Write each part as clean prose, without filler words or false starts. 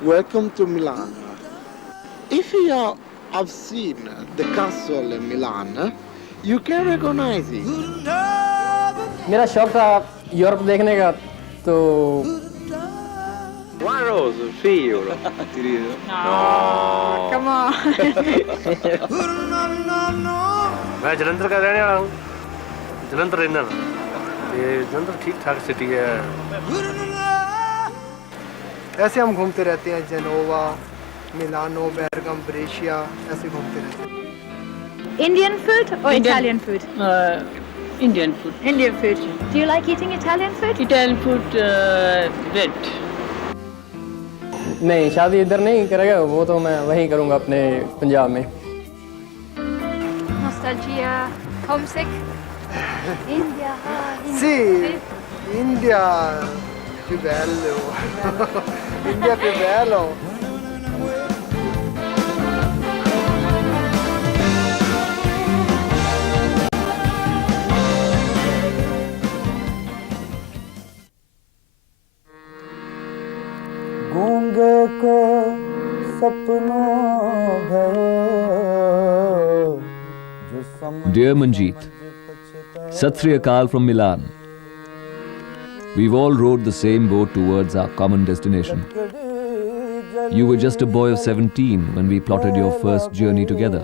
Welcome to Milan. If you have seen the castle in Milan, you can recognize it. मेरा शौक था Europe देखने का तो One rose, €3. Oh, come on. मैं जलंधर का रहने वाला हूँ, जलंधर रहना ना, ये जलंधर ठीक ठाक सिटी है। ऐसे हम घूमते रहते हैं, जेनोवा, मिलानो, बेरगम, ब्रेशिया, ऐसे घूमते रहते हैं। Indian food or Italian food? Indian food. Indian food. Do you like eating Italian food? Italian food, bread. नहीं, शादी इधर नहीं करेगा, वो तो मैं वहीं करूँगा अपने पंजाब में। Nostalgia, homesick. India. Sì, India più bello. India più bello. गूंगे को सपनों भरो जो समझ Dear Manjeet, Sat Sri Akal from Milan. We've all rowed the same boat towards our common destination. You were just a boy of 17 when we plotted your first journey together.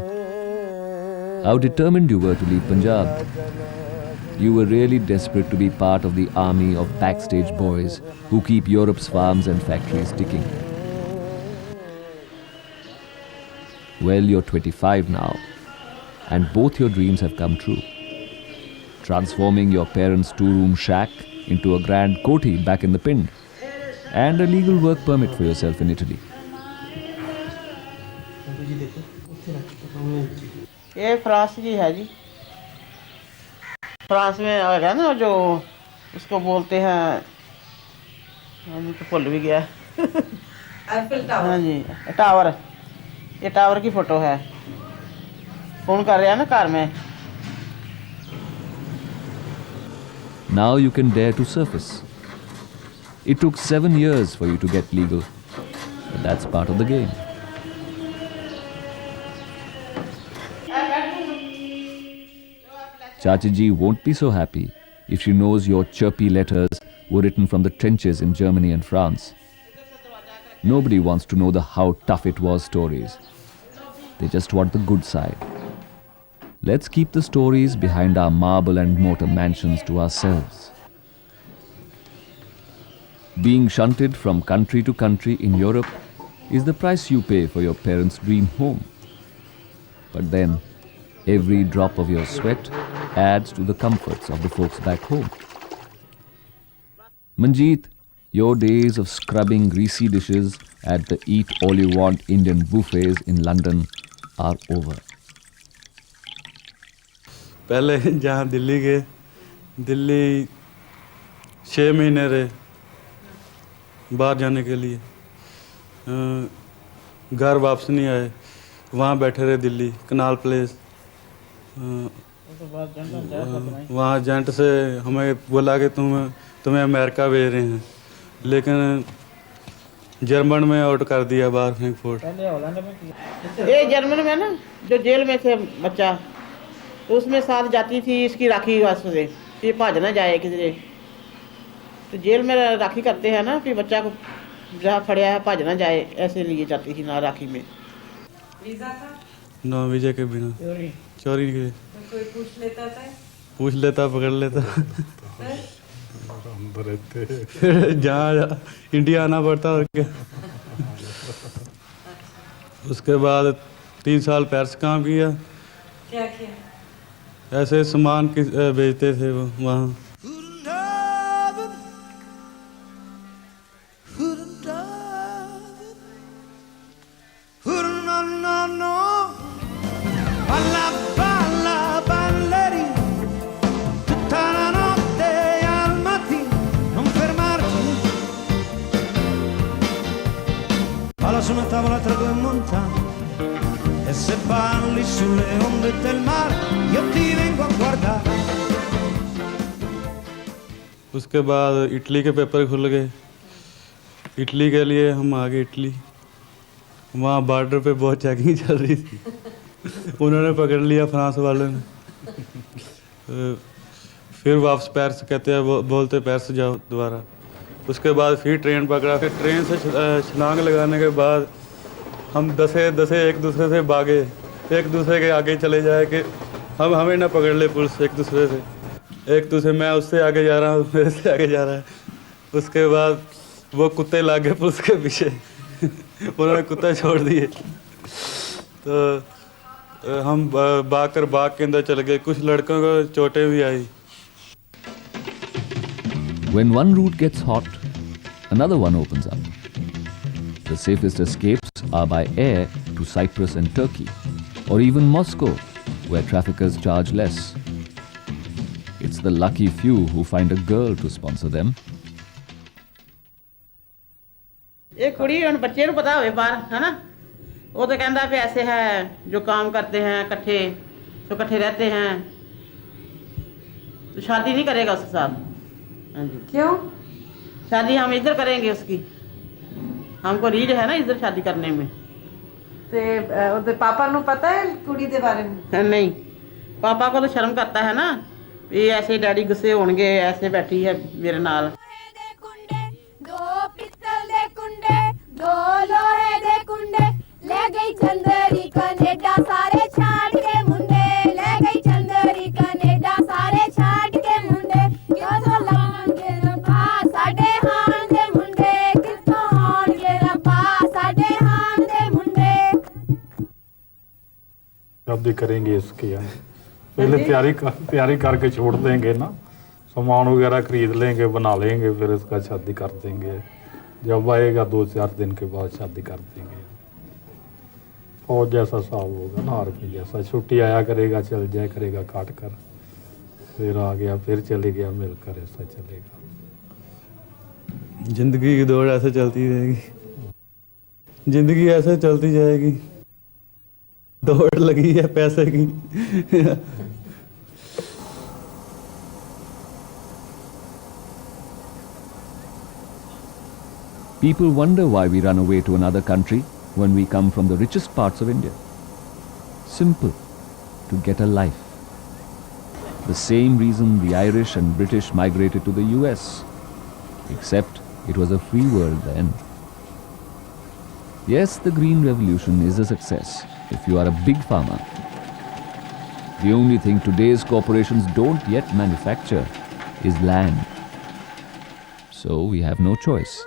How determined you were to leave Punjab. You were really desperate to be part of the army of backstage boys who keep Europe's farms and factories ticking. Well, you're 25 now, and both your dreams have come true. Transforming your parents' two-room shack into a grand koti back in the Pind, and a legal work permit for yourself in Italy. ये France की है जी। France में है ना जो उसको बोलते हैं, मैं तो भूल भी गया। Eiffel tower. हाँ जी, टावर। ये टावर की फोटो है। फोन कर रहे हैं ना कार में। Now you can dare to surface. It took 7 years for you to get legal, but that's part of the game. Chachi ji won't be so happy if she knows your chirpy letters were written from the trenches in Germany and France. Nobody wants to know the how tough it was stories. They just want the good side. Let's keep the stories behind our marble and mortar mansions to ourselves. Being shunted from country to country in Europe is the price you pay for your parents' dream home. But then, every drop of your sweat adds to the comforts of the folks back home. Manjeet, your days of scrubbing greasy dishes at the Eat All You Want Indian buffets in London are over. पहले जहाँ दिल्ली गए, दिल्ली 6 महीने रहे बाहर जाने के लिए। घर वापस नहीं आए, वहाँ बैठे रहे दिल्ली कनाल प्लेस। वहाँ एजेंट से हमें बोला कि तुम्हें अमेरिका भेज रहे हैं, लेकिन जर्मन में आउट कर दिया बाहर फ्रैंकफर्ट। ये जर्मन में ना जो जेल में थे बच्चा, तो उसमें साथ जाती थी इसकी राखी वास्ते से, कि भाज ना जाए किसी। तो जेल में राखी करते हैं ना कि बच्चा को जहाँ फड़िया है भाज ना जाए, ऐसे लिए जाती थी ना राखी में। वीजा था? ना वीजा के बिना चोरी के। कोई पूछ लेता था? पूछ लेता, पकड़ लेता। जहाँ इंडिया आना पड़ता और क्या। उसके बाद 3 साल पेरिस काम किया। क्या किया? ऐसे सामान बेचते थे वो वहाँ। Su una tavola tra 2 montagne e se balli sulle onde del mare io ti vengo a guardare. उसके बाद इटली के पेपर खुल गए, इटली के लिए हम आ गए इटली। वहाँ बॉर्डर पे बहुत चेकिंग चल रही थी। उन्होंने पकड़ लिया फ्रांस वालों ने। फिर वापस पेरिस कहते हैं, बोलते पेरिस जाओ दोबारा। उसके बाद फिर ट्रेन पकड़ा। फिर ट्रेन से छलांग लगाने के बाद हम दसे एक दूसरे से भागे, एक दूसरे के आगे चले जाए कि हमें ना पकड़ ले पुलिस। एक दूसरे मैं उससे आगे जा रहा हूँ, मेरे से आगे जा रहा है। उसके बाद वो कुत्ते लागे पुलिस के पीछे। उन्होंने कुत्ते छोड़ दिए तो हम भाग के अंदर चले गए। कुछ लड़कों को चोटें भी आई। When one route gets hot, another one opens up. The safest escapes are by air to Cyprus and Turkey, or even Moscow, where traffickers charge less. It's the lucky few who find a girl to sponsor them. ये कुड़ी उन बच्चे ਨੂੰ पता होवे बाहर है ना, वो तो कहता भी ऐसे है जो काम करते हैं इकट्ठे, तो इकट्ठे रहते हैं, तो शादी नहीं करेगा उसके साथ। हाँ जी। क्यों? शादी हम इधर करेंगे उसकी, हमको रीड है ना इधर शादी करने में। ते ਉਹਦੇ ਪਾਪਾ ਨੂੰ ਪਤਾ ਹੈ ਕੁੜੀ ਦੇ ਬਾਰੇ में? नहीं, पापा को तो शर्म करता है ना, ये ऐसे डैडी गुस्से होंगे, ऐसे बैठी है मेरे नाल। दो लोहे दे कुंडे ले गई चंदरी कनेडा सारे छाट के मुंडे, ले गई चंदरी कनेडा सारे छाट के मुंडे, क्यों तो लांगे रब्बा साडे हां दे मुंडे, कितो होणगे रब्बा साडे हां दे मुंडे। शादी करेंगे इसकी है, पहले तैयारी करके छोड़ देंगे ना, सामान वगैरह खरीद लेंगे, बना लेंगे, फिर इसका शादी कर देंगे। जब आएगा 2-4 दिन के बाद शादी कर देंगे। फौज जैसा साहब होगा ना, आर्मी जैसा, छुट्टी आया करेगा, चल जाया करेगा काट कर, फिर आ गया, फिर चले गया, मिलकर, ऐसा चलेगा। जिंदगी की दौड़ ऐसे चलती रहेगी, जिंदगी ऐसे चलती जाएगी। दौड़ लगी है पैसे की। People wonder why we run away to another country when we come from the richest parts of India. Simple, to get a life. The same reason the Irish and British migrated to the US, except it was a free world then. Yes, the Green Revolution is a success if you are a big farmer. The only thing today's corporations don't yet manufacture is land. So we have no choice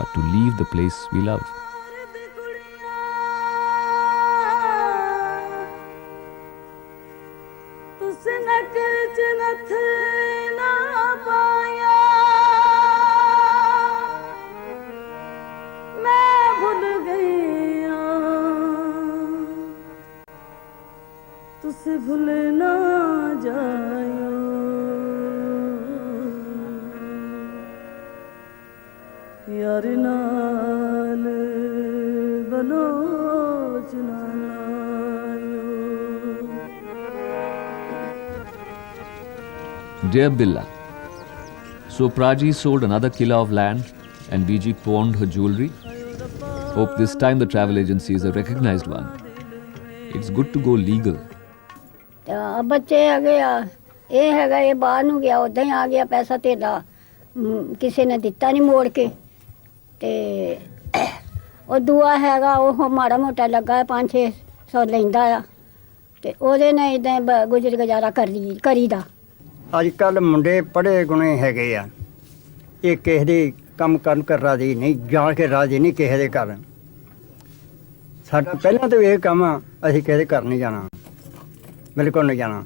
but to leave the place we love. यार नाल Bloch ना लायो। Dear Billa, so Praji sold another kilo of land and BG pawned her jewelry. Hope this time the travel agency is a recognized one. It's good to go legal. बच्चे आ गया, ये हैगा, ये बाहर ਨੂੰ ਗਿਆ, ਉਦਾਂ ਹੀ ਆ ਗਿਆ, ਪੈਸਾ ਤੇਰਾ ਕਿਸੇ ਨੇ ਦਿੱਤਾ ਨਹੀਂ ਮੋੜ ਕੇ, ਤੇ ਉਹ ਦੂਆ ਹੈਗਾ, ਉਹ ਮਾੜਾ ਮੋਟਾ ਲੱਗਾ 500-600 ਲੈਂਦਾ ਆ, ਤੇ ਉਹਦੇ ਨਾਲ ਇਦਾਂ ਗੁਜ਼ਰ ਗੁਜ਼ਾਰਾ ਕਰੀਦਾ। ਅੱਜ ਕੱਲ੍ਹ ਮੁੰਡੇ ਪੜ੍ਹੇ ਗੁਣੇ ਹੈਗੇ ਆ, ਇਹ ਕਿਸੇ ਦੇ ਕੰਮ ਕਰਨ ਕਰ ਰਾਜੀ ਨਹੀਂ, ਜਾਣ ਕੇ ਰਾਜੀ ਨਹੀਂ ਕਿਸੇ ਦੇ ਘਰ। ਸਾਡਾ ਪਹਿਲਾਂ ਤਾਂ ਇਹ ਕੰਮ ਆ, ਅਸੀਂ ਕਿਸੇ ਦੇ ਘਰ ਨਹੀਂ ਜਾਣਾ, ਬਿਲਕੁਲ ਨਹੀਂ ਜਾਣਾ।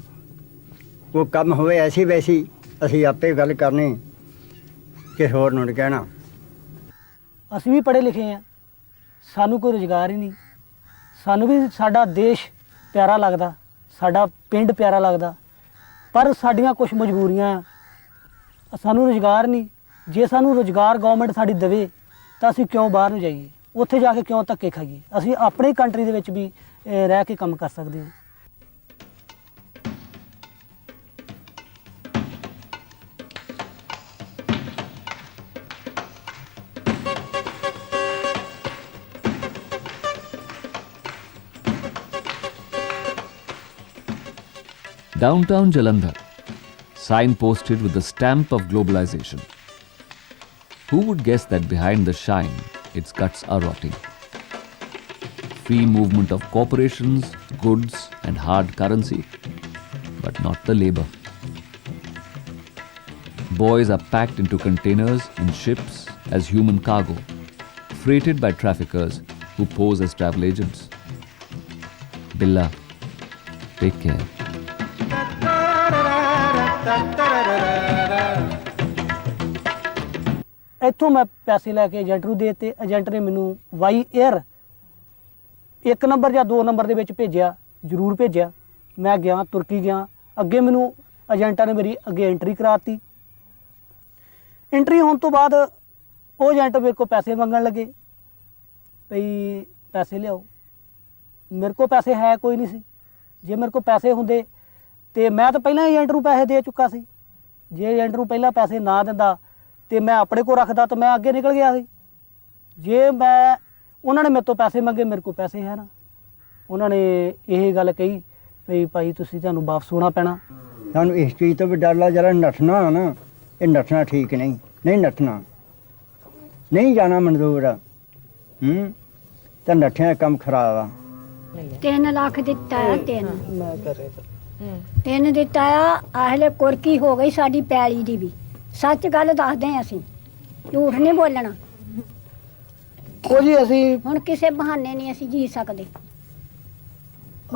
ਉਹ ਕੰਮ ਹੋਵੇ ਐਸੀ ਵੈਸੀ, ਅਸੀਂ ਆਪੇ ਗੱਲ ਕਰਨੀ, ਕਿਸੇ ਹੋਰ ਨੂੰ ਨਹੀਂ ਕਹਿਣਾ। ਅਸੀਂ ਵੀ ਪੜ੍ਹੇ ਲਿਖੇ ਆ, ਸਾਨੂੰ ਕੋਈ ਰੁਜ਼ਗਾਰ ਹੀ ਨਹੀਂ, ਸਾਨੂੰ ਵੀ ਸਾਡਾ ਦੇਸ਼ ਪਿਆਰਾ ਲੱਗਦਾ, ਸਾਡਾ ਪਿੰਡ ਪਿਆਰਾ ਲੱਗਦਾ, ਪਰ ਸਾਡੀਆਂ ਕੁਝ ਮਜਬੂਰੀਆਂ ਆ, ਸਾਨੂੰ ਰੁਜ਼ਗਾਰ ਨਹੀਂ। ਜੇ ਸਾਨੂੰ ਰੁਜ਼ਗਾਰ ਗਵਰਨਮੈਂਟ ਸਾਡੀ ਦੇਵੇ ਤਾਂ ਅਸੀਂ ਕਿਉਂ ਬਾਹਰ ਨੂੰ ਜਾਈਏ, ਉੱਥੇ ਜਾ ਕੇ ਕਿਉਂ ਧੱਕੇ ਖਾਈਏ? ਅਸੀਂ ਆਪਣੇ ਕੰਟਰੀ ਦੇ ਵਿੱਚ ਵੀ ਰਹਿ ਕੇ ਕੰਮ ਕਰ ਸਕਦੇ ਹਾਂ। Downtown Jalandhar, signposted with the stamp of globalization. Who would guess that behind the shine, its guts are rotting? Free movement of corporations, goods and hard currency, but not the labor. Boys are packed into containers in ships as human cargo, freighted by traffickers who pose as travel agents. Billa, take care. ਇੱਥੋਂ ਮੈਂ ਪੈਸੇ ਲੈ ਕੇ agent ਨੂੰ ਦੇ ਦਿੱਤੇ। Agent ਨੇ ਮੈਨੂੰ Y air 1 number ਜਾਂ 2 ਨੰਬਰ ਦੇ ਵਿੱਚ ਭੇਜਿਆ, ਜ਼ਰੂਰ ਭੇਜਿਆ। ਮੈਂ ਗਿਆ, ਤੁਰਕੀ ਗਿਆ। ਅੱਗੇ ਮੈਨੂੰ ਏਜੰਟਾਂ ਨੇ ਮੇਰੀ ਅੱਗੇ ਐਂਟਰੀ ਕਰਾਤੀ। ਐਂਟਰੀ ਹੋਣ ਤੋਂ ਬਾਅਦ ਉਹ ਏਜੰਟ ਮੇਰੇ ਕੋਲ ਪੈਸੇ ਮੰਗਣ ਲੱਗੇ, ਭਈ ਪੈਸੇ ਲਿਆਓ। ਮੇਰੇ ਕੋਲ ਪੈਸੇ ਹੈ ਕੋਈ ਨਹੀਂ ਸੀ। ਜੇ ਮੇਰੇ ਕੋਲ ਪੈਸੇ ਹੁੰਦੇ ਤੇ ਮੈਂ ਤਾਂ ਪਹਿਲਾਂ ਏਜੰਟ ਨੂੰ ਪੈਸੇ ਦੇ ਚੁੱਕਾ ਸੀ। ਜੇ ਏਜੰਟ ਨੂੰ ਪਹਿਲਾਂ ਪੈਸੇ ਨਾ ਦਿੰਦਾ ਤੇ ਮੈਂ ਆਪਣੇ ਕੋਲ ਰੱਖਦਾ ਤਾਂ ਮੈਂ ਅੱਗੇ ਨਿਕਲ ਗਿਆ ਸੀ। ਜੇ ਮੈਂ ਉਹਨਾਂ ਨੇ ਮੇਰੇ ਤੋਂ ਪੈਸੇ ਮੰਗੇ, ਮੇਰੇ ਕੋਲ ਪੈਸੇ ਹੈ ਨਾ। ਉਹਨਾਂ ਨੇ ਇਹ ਗੱਲ ਕਹੀ ਵੀ ਭਾਈ ਤੁਹਾਨੂੰ ਵਾਪਸ ਹੋਣਾ ਪੈਣਾ। ਸਾਨੂੰ ਇਸ ਚੀਜ਼ ਤੋਂ ਵੀ ਡਰ ਲਾ, ਜਰਾ ਨੱਠਣਾ ਨਾ, ਇਹ ਨੱਠਣਾ ਠੀਕ ਨਹੀਂ ਨੱਠਣਾ, ਨਹੀਂ ਜਾਣਾ ਮਨਜ਼ੂਰ ਆ। ਤਾਂ ਨੱਠਿਆ ਕੰਮ ਖਰਾਬ ਆ। 3 ਲੱਖ ਦਿੱਤਾ ਆ, 3 ਦਿੱਤਾ ਆ। ਆਹਲੇ ਕੁਰਕੀ ਹੋ ਗਈ ਸਾਡੀ ਪੈਲੀ ਦੀ ਵੀ। ਸੱਚ ਗੱਲ ਦੱਸਦੇ ਹਾਂ ਅਸੀਂ, ਝੂਠ ਨਹੀਂ ਬੋਲਣਾ। ਜੀ ਅਸੀਂ ਹੁਣ ਕਿਸੇ ਬਹਾਨੇ ਨਹੀਂ ਅਸੀਂ ਜੀ ਸਕਦੇ।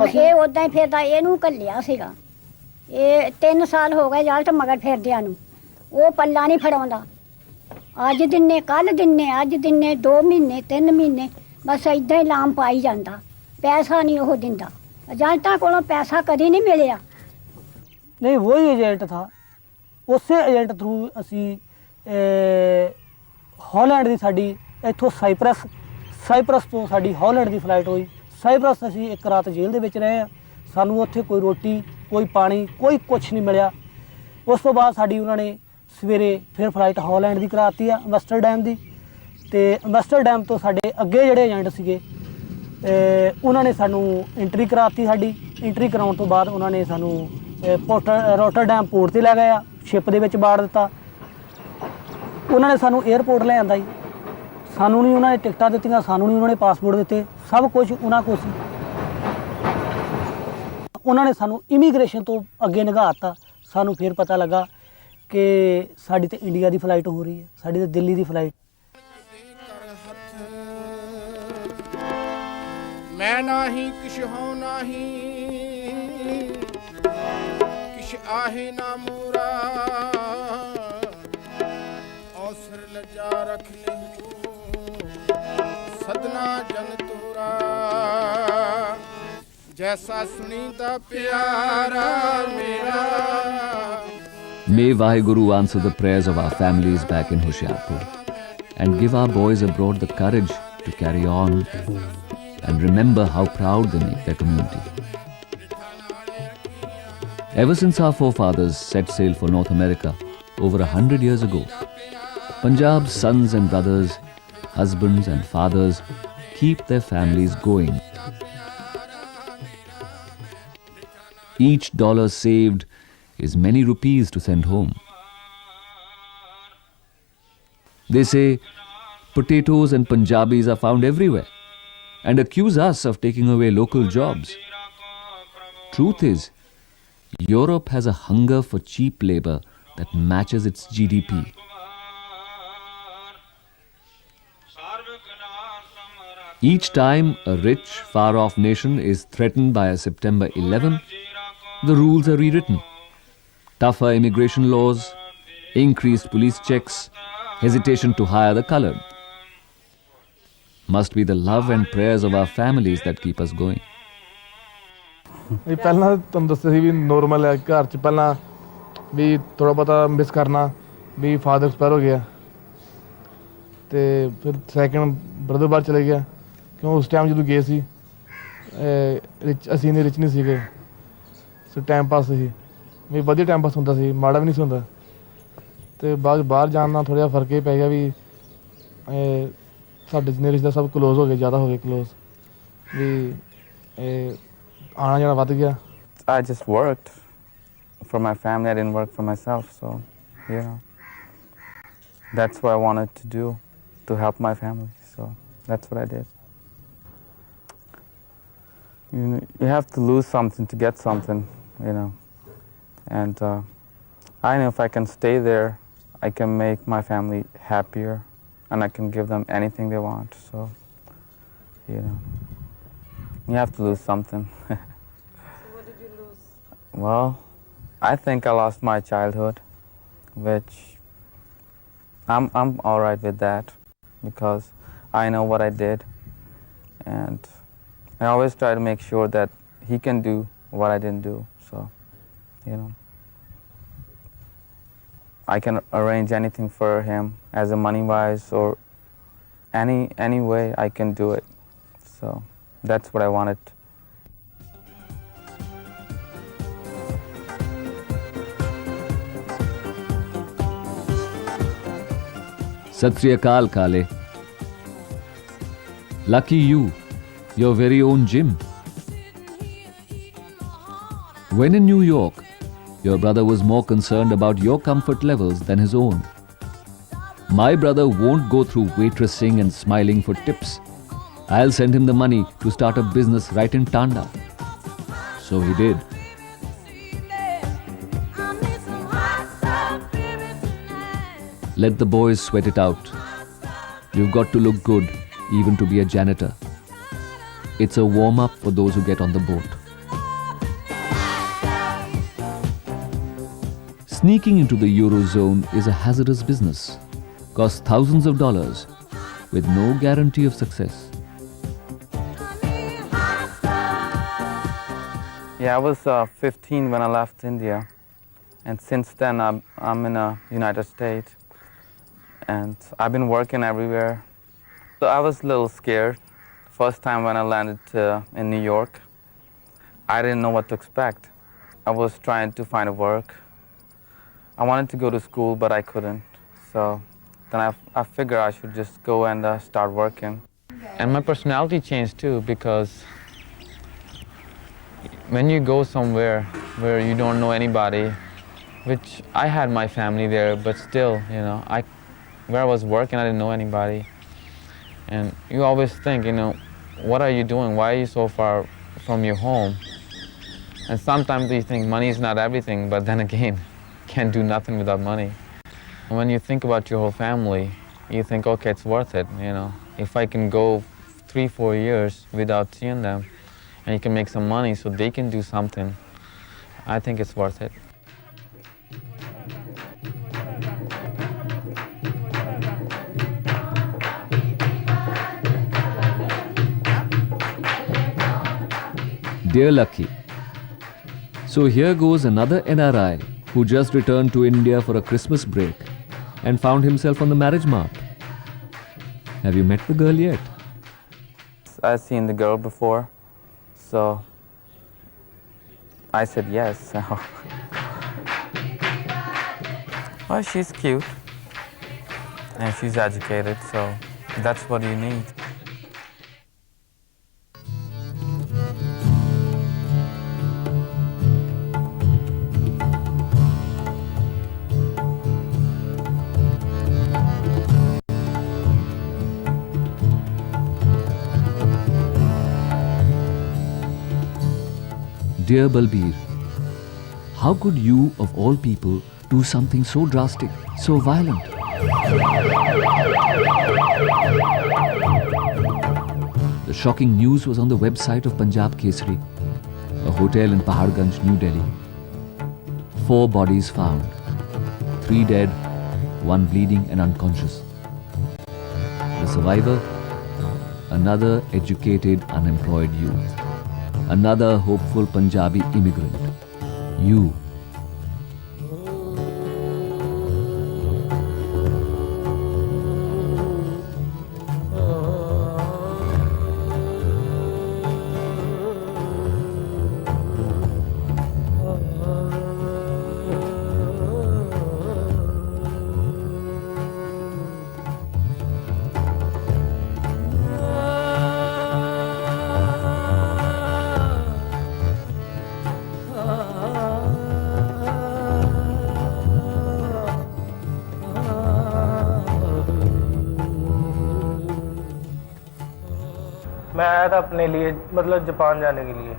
ਇਹ ਉਦਾਂ ਹੀ ਫਿਰਦਾ, ਇਹਨੂੰ ਘੱਲਿਆ ਸੀਗਾ। ਇਹ 3 ਸਾਲ ਹੋ ਗਏ ਜਾਲਟ ਮਗਰ ਫਿਰਦਿਆਂ ਨੂੰ। ਉਹ ਪੱਲਾ ਨਹੀਂ ਫੜਾਉਂਦਾ। ਅੱਜ ਦਿਨੇ, ਕੱਲ ਦਿਨੇ, ਅੱਜ ਦਿਨੇ, 2 ਮਹੀਨੇ 3 ਮਹੀਨੇ ਬਸ ਇਦਾਂ ਹੀ ਲਾਮ ਪਾਈ ਜਾਂਦਾ। ਪੈਸਾ ਨਹੀਂ ਉਹ ਦਿੰਦਾ। ਏਜੰਟਾਂ ਕੋਲੋਂ ਪੈਸਾ ਕਦੀ ਨਹੀਂ ਮਿਲਿਆ। ਨਹੀਂ, ਵਹੀ ਏਜੰਟ ਥਾ। ਉਸੇ ਏਜੰਟ ਥਰੂ ਅਸੀਂ ਹਾਲੈਂਡ ਦੀ ਸਾਡੀ ਇੱਥੋਂ ਸਾਈਪਰਸ ਤੋਂ ਸਾਡੀ ਹਾਲੈਂਡ ਦੀ ਫਲਾਈਟ ਹੋਈ। ਸਾਈਪਰਸ ਅਸੀਂ 1 ਰਾਤ ਜੇਲ੍ਹ ਦੇ ਵਿੱਚ ਰਹੇ ਹਾਂ। ਸਾਨੂੰ ਉੱਥੇ ਕੋਈ ਰੋਟੀ, ਕੋਈ ਪਾਣੀ, ਕੋਈ ਕੁਛ ਨਹੀਂ ਮਿਲਿਆ। ਉਸ ਤੋਂ ਬਾਅਦ ਸਾਡੀ ਉਹਨਾਂ ਨੇ ਸਵੇਰੇ ਫਿਰ ਫਲਾਈਟ ਹਾਲੈਂਡ ਦੀ ਕਰਾਤੀ ਆ, ਐਮਸਟਰਡੈਮ ਦੀ। ਅਤੇ ਐਮਸਟਰਡੈਮ ਤੋਂ ਸਾਡੇ ਅੱਗੇ ਜਿਹੜੇ ਏਜੰਟ ਸੀਗੇ ਉਹਨਾਂ ਨੇ ਸਾਨੂੰ ਐਂਟਰੀ ਕਰਾਤੀ। ਸਾਡੀ ਐਂਟਰੀ ਕਰਾਉਣ ਤੋਂ ਬਾਅਦ ਉਹਨਾਂ ਨੇ ਸਾਨੂੰ ਰੋਟਰਡੈਮ ਪੋਰਟ 'ਤੇ ਲੈ ਗਏ ਆ, ਸ਼ਿਪ ਦੇ ਵਿੱਚ ਬਾੜ ਦਿੱਤਾ। ਉਹਨਾਂ ਨੇ ਸਾਨੂੰ ਏਅਰਪੋਰਟ ਲੈ ਆਂਦਾ ਜੀ। ਸਾਨੂੰ ਨਹੀਂ ਉਹਨਾਂ ਨੇ ਟਿਕਟਾਂ ਦਿੱਤੀਆਂ, ਸਾਨੂੰ ਨਹੀਂ ਉਹਨਾਂ ਨੇ ਪਾਸਪੋਰਟ ਦਿੱਤੇ। ਸਭ ਕੁਝ ਉਹਨਾਂ ਕੋਲ ਸੀ। ਉਹਨਾਂ ਨੇ ਸਾਨੂੰ ਇਮੀਗ੍ਰੇਸ਼ਨ ਤੋਂ ਅੱਗੇ ਨਿਗਾਹਤਾ। ਸਾਨੂੰ ਫਿਰ ਪਤਾ ਲੱਗਾ ਕਿ ਸਾਡੀ ਤਾਂ ਇੰਡੀਆ ਦੀ ਫਲਾਈਟ ਹੋ ਰਹੀ ਹੈ, ਸਾਡੀ ਤਾਂ ਦਿੱਲੀ ਦੀ ਫਲਾਈਟ। ਮੈਂ ਨਹੀਂ ਕਿਛ ਹੋ ਨਹੀਂ, ਕਿਛ ਆਹੇ ਨਾ ਮੋਰਾ, ਔਸਰ ਲਜਾ ਰੱਖ ਲਹੂ ਸਦਨਾ ਜਨ ਤੋਰਾ, ਜੈਸਾ ਸੁਣੀਦਾ ਪਿਆਰਾ ਮੇਰਾ। May Vaheguru answer the prayers of our families back in Hoshiarpur and give our boys abroad the courage to carry on and remember how proud they make their community. Ever since our forefathers set sail for North America over 100 years ago, Punjab's sons and brothers, husbands and fathers keep their families going. Each dollar saved is many rupees to send home. They say potatoes and Punjabis are found everywhere and accuse us of taking away local jobs. Truth is, Europe has a hunger for cheap labor that matches its GDP. Each time a rich, far-off nation is threatened by a September 11, the rules are rewritten. Tougher immigration laws, increased police checks, hesitation to hire the colored. Must be the love and prayers of our families that keep us going. ਪਹਿਲਾਂ ਤੁਹਾਨੂੰ ਦੱਸਿਆ ਸੀ ਵੀ normal ਹੈ ਘਰ 'ਚ। ਪਹਿਲਾਂ ਵੀ ਥੋੜ੍ਹਾ ਬਹੁਤਾ miss ਕਰਨਾ ਵੀ ਫਾਦਰ ਐਕਸਪਾਇਰ ਹੋ ਗਿਆ, ਅਤੇ ਫਿਰ ਸੈਕਿੰਡ ਬ੍ਰਦਰ ਬਾਹਰ ਚਲੇ ਗਿਆ। ਕਿਉਂ ਉਸ ਟਾਈਮ ਜਦੋਂ ਗਏ ਸੀ ਅਸੀਂ ਰਿਚ ਨਹੀਂ ਸੀਗੇ, ਸੋ ਟਾਈਮ ਪਾਸ ਸੀ ਵੀ ਵਧੀਆ ਟਾਈਮ ਪਾਸ ਹੁੰਦਾ ਸੀ, ਮਾੜਾ ਵੀ ਨਹੀਂ ਸੀ ਹੁੰਦਾ। ਅਤੇ ਬਾਹਰ ਜਾਣ ਨਾਲ ਥੋੜ੍ਹਾ ਜਿਹਾ ਫਰਕ ਇਹ ਪੈ ਗਿਆ ਵੀ ਸਾਡੇ ਜਿੰਨੇ ਰਿਸ਼ਤੇ ਸਭ ਕਲੋਜ਼ ਹੋ ਗਏ, ਜ਼ਿਆਦਾ ਹੋ ਗਏ ਕਲੋਜ਼, ਵੀ ਆਉਣਾ ਜਾਣਾ ਵੱਧ ਗਿਆ। I just worked for my family. I didn't work for myself. So, you know, that's what I wanted to do, to help my family. So that's what I did. You have to lose something to get something, you know. And I know if I can stay there, I can make my family happier, and I can give them anything they want. So, you know, you have to lose something. So what did you lose? Well, I think I lost my childhood, which I'm all right with that, because I know what I did, and I always try to make sure that he can do what I didn't do. So, you know, I can arrange anything for him as a money-wise, or any way I can do it. So that's what I wanted. Sat Sri Akal, Kale. Lucky you, your very own gym. When in New York, your brother was more concerned about your comfort levels than his own. My brother won't go through waitressing and smiling for tips. I'll send him the money to start a business right in Tanda. So he did. Let the boys sweat it out. You've got to look good, even to be a janitor. It's a warm-up for those who get on the boat. Sneaking into the Eurozone is a hazardous business. Costs thousands of dollars with no guarantee of success. Yeah, I was 15 when I left India, and since then I'm in the United States, and I've been working everywhere. So I was a little scared. First time when I landed in New York, I didn't know what to expect. I was trying to find a work. I wanted to go to school, but I couldn't. So then I figured I should just go and start working. And my personality changed too, because when you go somewhere where you don't know anybody, which I had my family there, but still, you know, where I was working, I didn't know anybody. And you always think, you know, what are you doing? Why are you so far from your home? And sometimes you think money is not everything, but then again, can't do nothing without money. And when you think about your whole family, you think, okay, it's worth it, you know. If I can go 3-4 years without seeing them, and you can make some money so they can do something, I think it's worth it. Dear Lucky, so here goes another NRI who just returned to India for a Christmas break and found himself on the marriage mart. Have you met the girl yet? I've seen the girl before, so I said yes. So. Well, she's cute and she's educated, so that's what you need. Dear Balbir, how could you, of all people, do something so drastic, so violent? The shocking news was on the website of Punjab Kesari, a hotel in Paharganj, New Delhi. 4 bodies found, 3 dead, 1 bleeding and unconscious. The survivor, another educated, unemployed youth. Another hopeful Punjabi immigrant. You. मैं आया था अपने लिए, मतलब Japan जाने के लिए।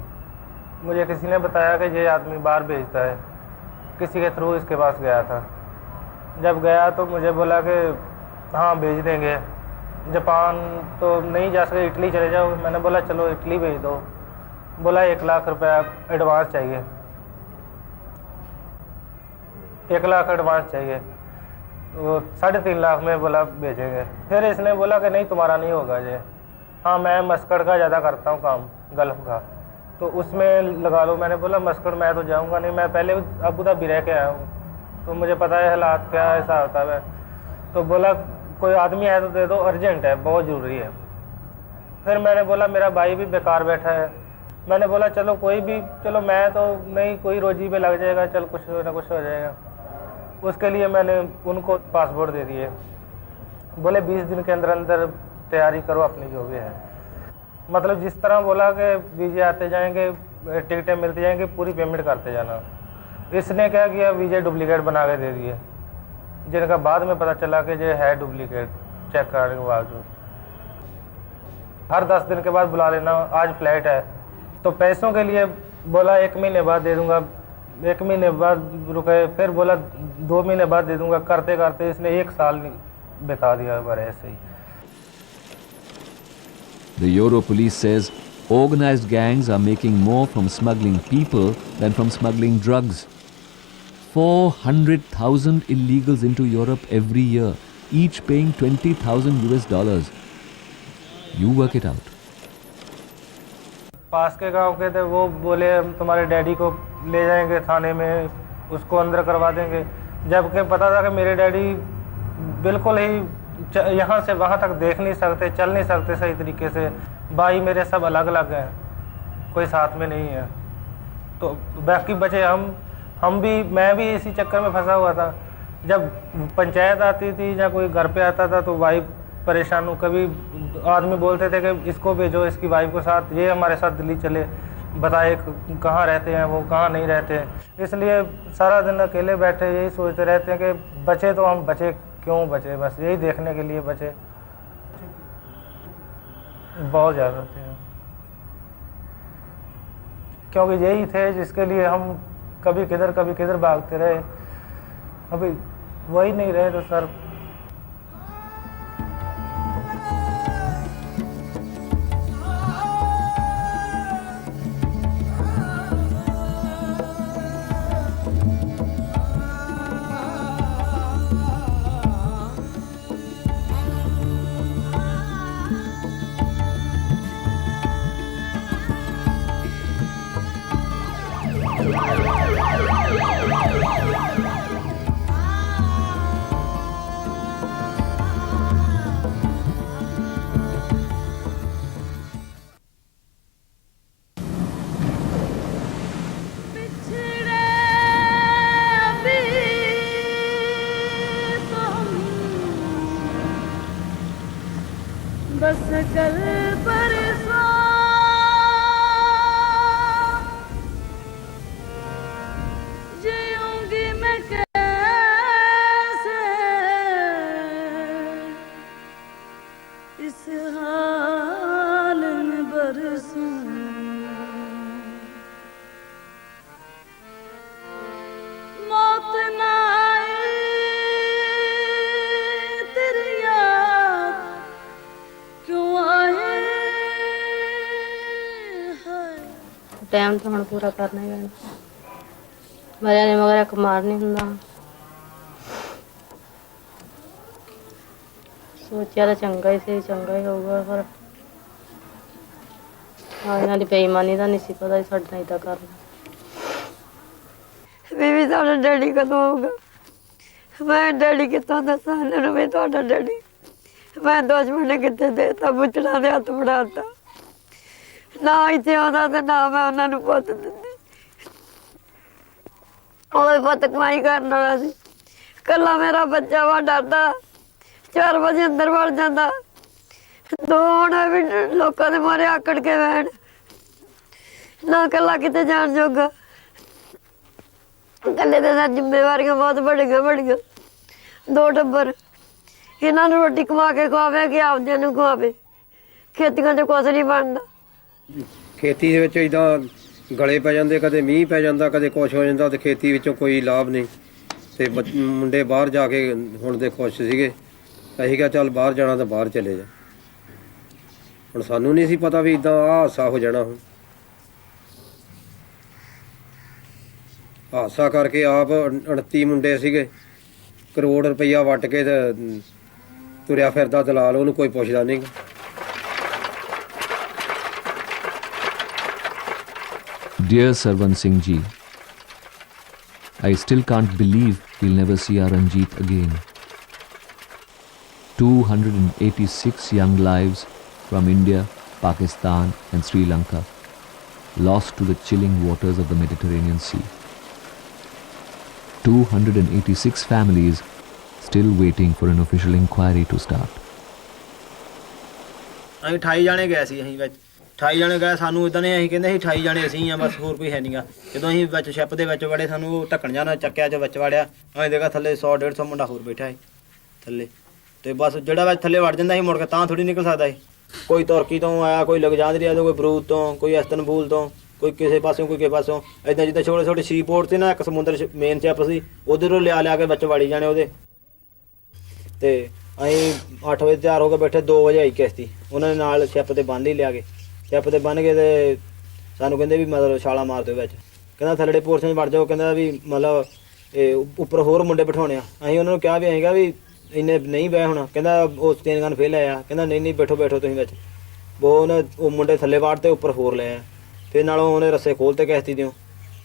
मुझे किसी ने बताया कि ये आदमी बाहर भेजता है, किसी के थ्रू इसके पास गया था। जब गया तो मुझे बोला कि हाँ भेज देंगे, जापान तो नहीं जा सके, इटली चले जाओ। मैंने बोला चलो इटली भेज दो। बोला 1 लाख रुपया एडवांस चाहिए, 1 लाख एडवांस चाहिए। वो 3.5 लाख में बोला भेजेंगे। फिर इसने बोला कि नहीं तुम्हारा नहीं होगा ये। हाँ मैं मस्कट का ज़्यादा करता हूँ काम, गल्फ का, तो उसमें लगा लो। मैंने बोला मस्कट मैं तो जाऊँगा नहीं, मैं पहले अबू धाबी रह के आया हूँ, तो मुझे पता है हालात क्या ऐसा होता है। तो बोला कोई आदमी आया तो दे दो, अर्जेंट है, बहुत ज़रूरी है। फिर मैंने बोला मेरा भाई भी बेकार बैठा है। मैंने बोला चलो कोई भी, चलो मैं तो नहीं, कोई रोजी पे लग जाएगा, चल कुछ ना कुछ हो जाएगा। उसके लिए मैंने उनको पासपोर्ट दे दिए। बोले 20 दिन के अंदर अंदर तैयारी करो अपनी जो भी है। मतलब जिस तरह बोला कि वीज़े आते जाएंगे, टिकटें मिलती जाएंगी, पूरी पेमेंट करते जाना। इसने क्या किया, वीज़े डुप्लीकेट बना के दे दिए, जिनका बाद में पता चला कि ये है डुप्लीकेट, चेक कराने के बावजूद। हर 10 दिन के बाद बुला लेना, आज फ्लाइट है, तो पैसों के लिए बोला 1 महीने बाद दे दूंगा, 1 महीने बाद रुके, फिर बोला 2 महीने बाद दे दूंगा। करते करते इसने 1 साल बिता दिया बार ऐसे ही। The Euro police says organized gangs are making more from smuggling people than from smuggling drugs. 400,000 illegals into Europe every year, each paying $20,000. You work it out. पास के गांव के थे, वो बोले हम तुम्हारे डैडी को ले जाएंगे थाने में, उसको अंदर करवा देंगे। जबकि पता था कि मेरे डैडी बिल्कुल ही यहाँ से वहाँ तक देख नहीं सकते, चल नहीं सकते सही तरीके से। भाई मेरे सब अलग अलग हैं, कोई साथ में नहीं है। तो बाकी बचे हम भी, मैं भी इसी चक्कर में फंसा हुआ था। जब पंचायत आती थी या कोई घर पे आता था तो भाई परेशान हूँ। कभी आदमी बोलते थे कि इसको भेजो, इसकी वाइफ को साथ, ये हमारे साथ दिल्ली चले, बताए कहाँ रहते हैं वो, कहाँ नहीं रहते। इसलिए सारा दिन अकेले बैठे यही सोचते रहते हैं कि बचे तो हम बचे, क्यों बचे, बस यही देखने के लिए बचे। बहुत ज़्यादा थे, क्योंकि यही थे जिसके लिए हम कभी किधर भागते रहे। अभी वही नहीं रहे तो सर बस कल परसों जीऊंगी मैं कैसे इस हाल में बरसूं। मौत ना आए तेरी याद क्यों आए टाइम तो हम पूरा करना ही पैना। मरिया ने मगर एक मार नहीं ਹੁੰਦਾ। सोचा तो चंगा ही से चंगा ही होगा, पर ਇਹਨਾਂ ਦੀ ਬੇਈਮਾਨੀ ਦਾ ਨਹੀਂ ਸੀ ਪਤਾ ਸਾਡੇ ਨਾਲ ਇਦਾਂ ਕਰਨਾ। ਬੀਬੀ ਤੁਹਾਡਾ ਡੈਡੀ ਕਦੋਂ ਆਊਗਾ? ਮੈਂ ਡੈਡੀ ਕਿੱਥੋਂ ਦੱਸਾਂ ਇਹਨਾਂ ਨੂੰ ਵੀ ਤੁਹਾਡਾ ਡੈਡੀ? ਮੈਂ ਦੁਸ਼ਮਣ ਨੇ ਕਿੱਥੇ ਦੇਤਾ, ਬੁੱਚੜਾਂ ਦੇ ਹੱਥ ਫੜਾਤਾ। ਨਾ ਇੱਥੇ ਆਉਂਦਾ ਤੇ ਨਾ ਮੈਂ ਉਹਨਾਂ ਨੂੰ ਪੁੱਤ ਦਿੰਦੀ। ਉਹ ਪੁੱਤ ਕਮਾਈ ਕਰਨ ਵਾਲਾ ਸੀ, ਕੱਲਾ ਮੇਰਾ ਬੱਚਾ ਵਾ ਡਰਦਾ 4 ਵਜੇ ਅੰਦਰ ਵੜ ਜਾਂਦਾ। 2 ਹੁਣ ਵੀ ਲੋਕਾਂ ਦੇ ਮਾਰੇ ਆਕੜ ਕੇ ਬੈਣ, ਨਾ ਕੱਲਾ ਕਿਤੇ ਜਾਣ ਜੋਗਾ। ਕੱਲੇ ਦੇ ਨਾਲ ਜ਼ਿੰਮੇਵਾਰੀਆਂ ਬਹੁਤ ਵੱਡੀਆਂ 2 ਟੱਬਰ। ਇਹਨਾਂ ਨੂੰ ਰੋਟੀ ਕਮਾ ਕੇ ਖਵਾਵੇ ਕਿ ਆਪਦਿਆਂ ਨੂੰ ਖਵਾਵੇ। ਖੇਤੀਆਂ 'ਚ ਕੁਛ ਨਹੀਂ ਬਣਦਾ। ਖੇਤੀ ਦੇ ਵਿੱਚ ਇਦਾਂ ਗਲੇ ਪੈ ਜਾਂਦੇ, ਕਦੇ ਮੀਂਹ ਪੈ ਜਾਂਦਾ, ਕਦੇ ਕੁਛ ਹੋ ਜਾਂਦਾ, ਤੇ ਖੇਤੀ ਵਿੱਚੋਂ ਕੋਈ ਲਾਭ ਨਹੀਂ। ਤੇ ਮੁੰਡੇ ਬਾਹਰ ਜਾ ਕੇ ਹੁਣ ਦੇ ਖੁਸ਼ ਸੀਗੇ। ਅਸੀਂ ਕਿਹਾ ਚੱਲ ਬਾਹਰ ਜਾਣਾ ਤਾਂ ਬਾਹਰ ਚਲੇ ਜਾ। ਹੁਣ ਸਾਨੂੰ ਨਹੀਂ ਸੀ ਪਤਾ ਵੀ ਇਦਾਂ ਆਹ ਹਾਦਸਾ ਹੋ ਜਾਣਾ। ਹੁਣ ਹਾਦਸਾ ਕਰਕੇ ਆਪ 29 ਮੁੰਡੇ ਸੀਗੇ, ਕਰੋੜ ਰੁਪਈਆ ਵੱਟ ਕੇ ਤੇ ਤੁਰਿਆ ਫਿਰਦਾ ਦਲਾਲ, ਉਹਨੂੰ ਕੋਈ ਪੁੱਛਦਾ ਨਹੀਂ। Dear Sarwan Singh ji, I still can't believe we'll never see our Ranjit again. 286 young lives from India, Pakistan and Sri Lanka lost to the chilling waters of the Mediterranean Sea. 286 families still waiting for an official inquiry to start. ਅਸੀਂ 28 ਜਾਣੇ ਗਏ ਸੀ। ਅਸੀਂ ਵਿੱਚ 28 ਜਾਣੇ ਗਏ, ਸਾਨੂੰ ਇਦਾਂ ਨੇ ਅਸੀਂ ਕਹਿੰਦੇ ਸੀ 28 ਜਾਣੇ ਅਸੀਂ ਆ ਬਸ, ਹੋਰ ਕੋਈ ਹੈ ਨਹੀਂਗਾ। ਜਦੋਂ ਅਸੀਂ ਵਿੱਚ ਸ਼ਿਪ ਦੇ ਵਿੱਚ ਵੜੇ, ਸਾਨੂੰ ਉਹ ਢੱਕਣ ਜਾਣਾ ਚੱਕਿਆ, ਚ ਵਿੱਚ ਵੜਿਆ, ਅਸੀਂ ਦੇਖਿਆ ਥੱਲੇ 100-150 ਮੁੰਡਾ ਹੋਰ ਬੈਠਾ ਹੈ ਥੱਲੇ। ਤੇ ਬਸ ਜਿਹੜਾ ਵਿੱਚ ਥੱਲੇ ਵੜ ਜਾਂਦਾ ਸੀ ਮੁੜ ਕੇ ਤਾਂ ਥੋੜੀ ਨਿਕਲ ਸਕਦਾ ਸੀ। ਕੋਈ ਤੁਰਕੀ ਤੋਂ ਆਇਆ, ਕੋਈ ਲਗਜਾਂਦਰੀਆ ਤੋਂ, ਕੋਈ ਬਰੂਤ ਤੋਂ, ਕੋਈ ਇਸਤਨਬੂਲ ਤੋਂ, ਕੋਈ ਕਿਸੇ ਪਾਸਿਓਂ, ਕੋਈ ਕਿਸੇ ਪਾਸਿਓਂ। ਇੱਦਾਂ ਜਿੱਦਾਂ ਛੋਟੇ ਛੋਟੇ ਸੀਪੋਰਟ 'ਤੇ ਨਾ ਇੱਕ ਸਮੁੰਦਰ ਮੇਨ ਚਿਪ ਸੀ, ਉੱਧਰੋਂ ਲਿਆ ਕੇ ਵਿੱਚ ਵੜੀ ਜਾਣੇ ਉਹਦੇ। ਤੇ ਅਸੀਂ 8 ਵਜੇ ਤਿਆਰ ਹੋ ਕੇ ਬੈਠੇ, 2 ਵਜੇ ਆਈ ਕਿਸ਼ਤੀ। ਉਹਨਾਂ ਨੇ ਨਾਲ ਸ਼ਿਪ 'ਤੇ ਬੰਨ੍ਹ ਹੀ ਲਿਆ ਕੇ, ਸ਼ਿਪ 'ਤੇ ਬੰਨ੍ਹ ਕੇ ਤੇ ਸਾਨੂੰ ਕਹਿੰਦੇ ਵੀ ਮਤਲਬ ਛਾਲਾਂ ਮਾਰ ਦਿਓ ਵਿੱਚ। ਕਹਿੰਦਾ ਥੱਲੜੇ ਪੋਰਸ਼ਨ 'ਚ ਵੜ ਜਾਓ। ਕਹਿੰਦਾ ਵੀ ਮਤਲਬ ਇਹ ਉੱਪਰ ਹੋਰ ਮੁੰਡੇ ਬਿਠਾਉਣੇ ਆ। ਅਸੀਂ ਉਹਨਾਂ ਨੂੰ ਕਿਹਾ ਵੀ ਅਸੀਂ ਕਿਹਾ ਵੀ ਇੰਨੇ ਨਹੀਂ ਬਹਿ ਹੋਣਾ। ਕਹਿੰਦਾ ਉਹ ਸਟੇਨ ਗਨ ਫੇਲ ਆਇਆ। ਕਹਿੰਦਾ ਨਹੀਂ ਬੈਠੋ ਤੁਸੀਂ ਵਿੱਚ। ਉਹ ਮੁੰਡੇ ਥੱਲੇ ਵਾੜ ਤੇ ਉੱਪਰ ਹੋਰ ਲੈ ਆਇਆ। ਫਿਰ ਨਾਲੋਂ ਉਹਨੇ ਰੱਸੇ ਖੋਲ੍ਹਤੇ ਕਿਸ਼ਤੀ ਦਿਓ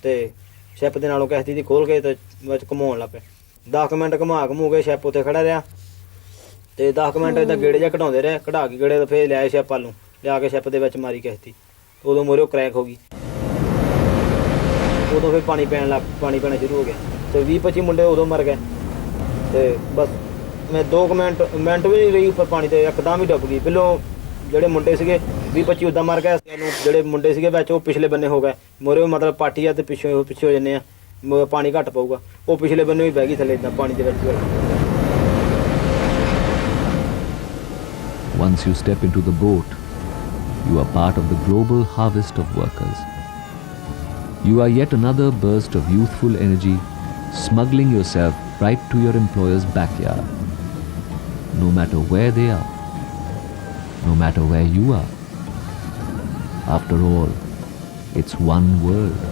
ਤੇ ਸ਼ਿਪ ਦੇ ਨਾਲੋਂ ਕਿਸ਼ਤੀ ਦੀ ਖੋਲ੍ਹ ਕੇ ਤੇ ਵਿੱਚ ਘੁਮਾਉਣ ਲੱਗ ਪਏ। 10 ਮਿੰਟ ਘੁਮਾ ਕੇ ਸ਼ਿਪ ਉੱਥੇ ਖੜਾ ਰਿਹਾ ਤੇ 10 ਮਿੰਟ ਇੱਦਾਂ ਗੇੜੇ ਜਿਹਾ ਕਢਾਉਂਦੇ ਰਹੇ। ਕਢਾ ਕੇ ਗੇੜੇ ਫਿਰ ਲਿਆਏ ਸ਼ਿਪ ਵੱਲ ਨੂੰ, ਲਿਆ ਕੇ ਸ਼ਿਪ ਦੇ ਵਿੱਚ ਮਾਰੀ ਕਿਸ਼ਤੀ। ਉਦੋਂ ਮੋਰੇ ਕਰੈਕ ਹੋ ਗਈ। ਉਦੋਂ ਫਿਰ ਪਾਣੀ ਪੈਣਾ ਸ਼ੁਰੂ ਹੋ ਗਿਆ ਤੇ 20-25 ਮੁੰਡੇ ਉਦੋਂ ਮਰ ਗਏ। ਤੇ ਬਸ ਮੈਂ 2 ਮਿੰਟ ਵੀ ਨਹੀਂ ਰਹੀ ਉੱਪਰ ਪਾਣੀ ਤੇ, ਇੱਕਦਮ ਹੀ ਡੁੱਬ ਗਈ। ਪਹਿਲੋਂ ਜਿਹੜੇ ਮੁੰਡੇ ਸੀਗੇ 20-25 ਉੱਦਾਂ ਮਰ ਗਏ। ਜਿਹੜੇ ਮੁੰਡੇ ਸੀਗੇ ਵਿੱਚ ਉਹ ਪਿਛਲੇ ਬੰਨੇ ਹੋ ਗਏ। ਮੋਰੇ ਮਤਲਬ ਪਾਟੀ ਆ ਤੇ ਪਿੱਛੇ ਹੋ ਜਾਂਦੇ ਆ, ਪਾਣੀ ਘੱਟ ਪਊਗਾ। ਉਹ ਪਿਛਲੇ ਬੰਨੇ ਵੀ ਬਹਿ ਗਈ ਥੱਲੇ ਇੱਦਾਂ ਪਾਣੀ ਦੇ ਵਿੱਚ। Once you step into the boat, you are part of the global harvest of workers. You are yet another burst of youthful energy, smuggling yourself right to your employer's backyard. No matter where they are, no matter where you are. After all, it's one world.